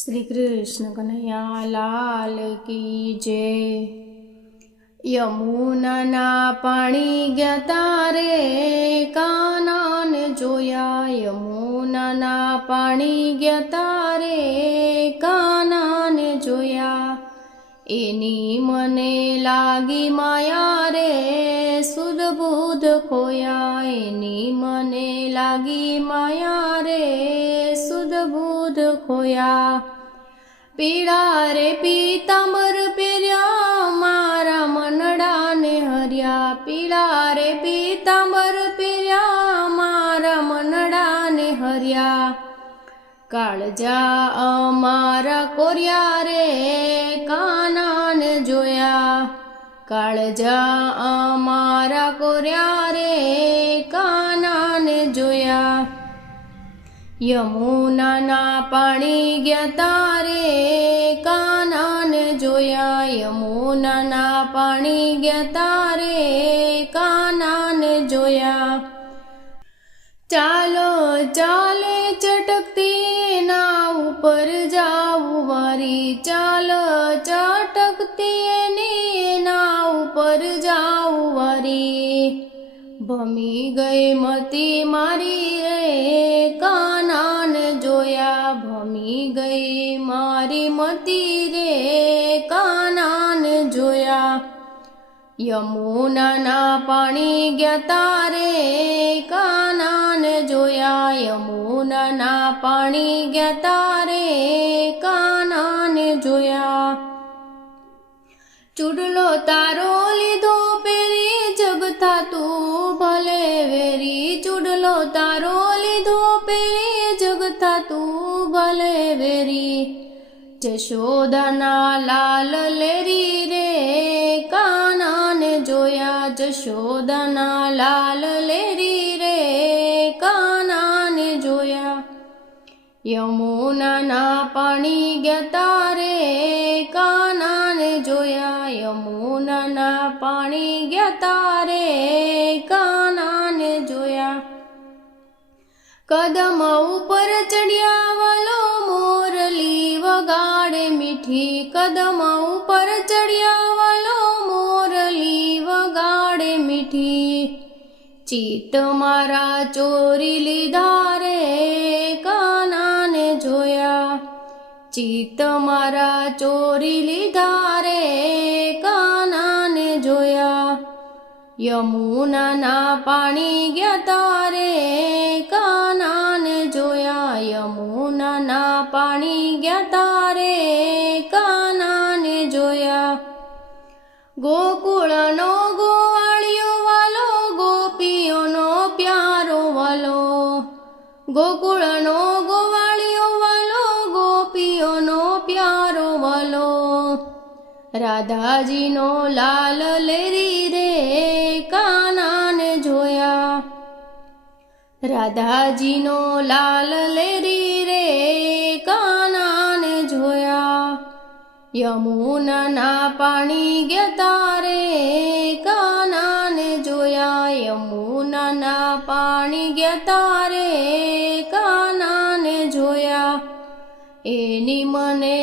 શ્રી કૃષ્ણ કનૈયા લાલ કી જય। યમુનાના પાણી ગયા તારે કાનાને જોયા, યમુનાના પાણી ગયા તારે કાનાને જોયા। એની મને લાગી માયા રે સુધ બુધ ખોયા, એની મને લાગી માયા રે સુધ બુધ ખોયા। પીળા રે પીતાંબર પહેર્યા મારા મનડાને હર્યા, પીળા રે પીતાંબર પહેર્યા મારા મનડાને હર્યા। કાળજા અમારા કોર્યા રે કાનાને જોયા, કાળજા અમારા કોર્યા રે કાનાને જોયા। યમુનાના પાણી ગયા તારે કાનાને જોયા, યમુનાના પાણી ગયા તારે કાનાને જોયા। ચાલો ચાલે ચટકતી ના ઉપર જાવું વારી, ચાલો ચટકતી એની ના ઉપર જાવું વારી। ભમી ગઈ મતી મારી રે કાનાને જોયા, ભમી ગઈ મારી મતી રે કાનાને જોયા। યમુનાના પાણી ગયા તારે કાનાને જોયા, યમુનાના પાણી ગયા તારે કાનાને જોયા। ચૂડલો તારો લીધો પેરી જગતા તું ભલે વેરી, ચૂડલો તારો લીધો પેરી જગતા તું ભલે વેરી। જશોદાના લાલ લેરી રે કાનાને જોયા, જશોદાના લાલ લેરી રે કાનાને જોયા। યમુનાના પાણી ગયા તારે કાનાને જોયા, યમુનાના પાણી ગયા તારે કાનાને જોયા। કદમ ઉપર ચડ્યા વાલો મોરલી વગાડે મીઠી, કદમ ઉપર ચડ્યા વાલો મોરલી વગાડે મીઠી। ચિત્ત મારા ચોરી લીધા રે કાનાને જોયા, ચિત્ત મારા ચોરી લીધા રે કાનાને જોયા। યમુનાના પાણી ગયા તારે કાનાને જોયા, યમુનાના પાણી ગયા તારે કાનાને જોયા। ગોકુળનો ગોવાળિયો વાલો ગોપીઓનો પ્યારો વાલો, ગોકુળનો ગોવાળિયો વાલો ગોપીઓનો પ્યારો વાલો। રાધાજીનો લાલ લેરી રે કાનાને જોયા, રાધાજીનો લાલ લેરી રે કાનાને જોયા। યમુનાના પાણી ગયા તારે કાનાને જોયા, યમુનાના પાણી ગયા તારે કાનાને જોયા। એની મને